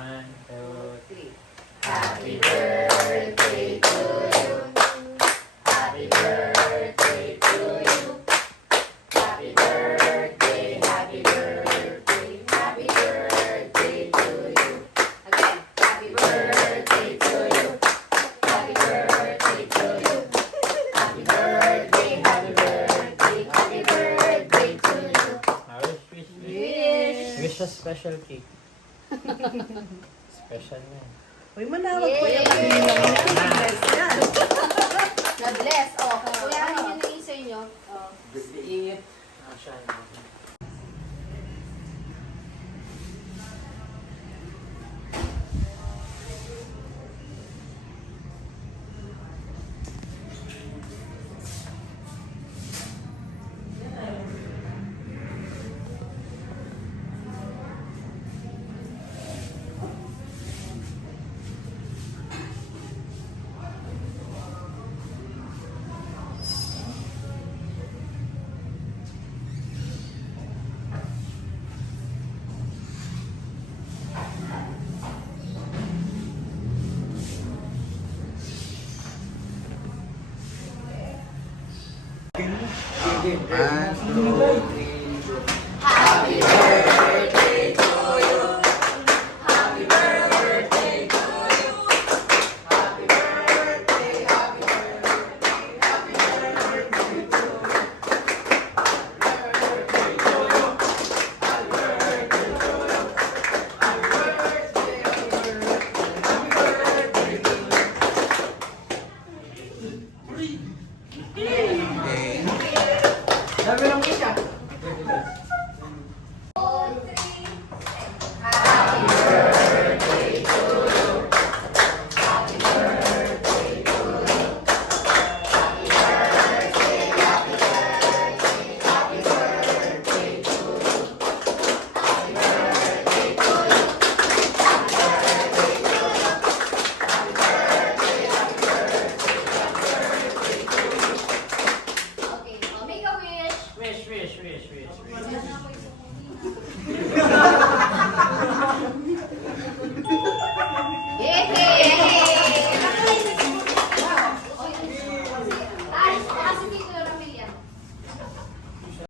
1, 2, 3. Happy birthday to you. Happy birthday to you. Happy birthday, happy birthday, happy birthday to you. Again, happy birthday to you. Happy birthday to you. Happy birthday, happy birthday, happy birthday to you. Wish a special cake. Special na. Uy, manawag ko yung Yay! kanina. Yan. Na-bless. Oh, kuya, ano yun yung isa nyo? Oh. Liit. Siya. One, two,